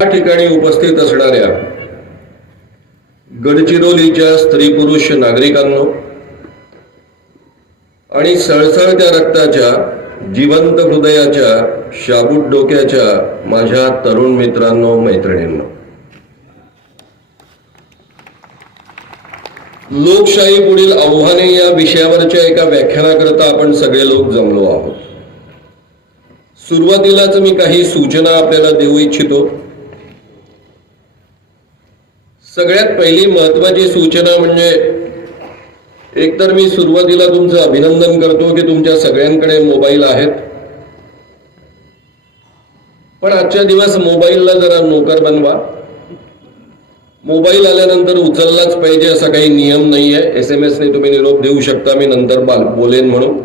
या ठिकाणी उपस्थित असणाऱ्या गडचिरोलीच्या स्त्री पुरुष नागरिकांनो आणि सळसळत्या रक्ताच्या जिवंत हृदयाच्या शाबूत डोक्याच्या माझ्या तरुण मित्रांनो मैत्रिणींनो, लोकशाही पुढील आव्हाने या विषयावरच्या एका व्याख्यानाकरता आपण सगळे लोक जमलो आहोत. सुरुवातीलाच मी काही सूचना आपल्याला देऊ इच्छितो. सगळ्यात पहिली महत्वाची सूचना म्हणजे एकतर मी सुरुवातीला तुमचं अभिनंदन करतो की तुमच्या सगळ्यांकडे मोबाईल आहेत, पण आजच्या दिवस मोबाईलला जरा नोकर बनवा. मोबाईल आल्यानंतर उचललाच पाहिजे असा काही नियम नाहीये. SMS ने तुम्ही निरोप देऊ शकता, मी नंतर बोलेन म्हणून.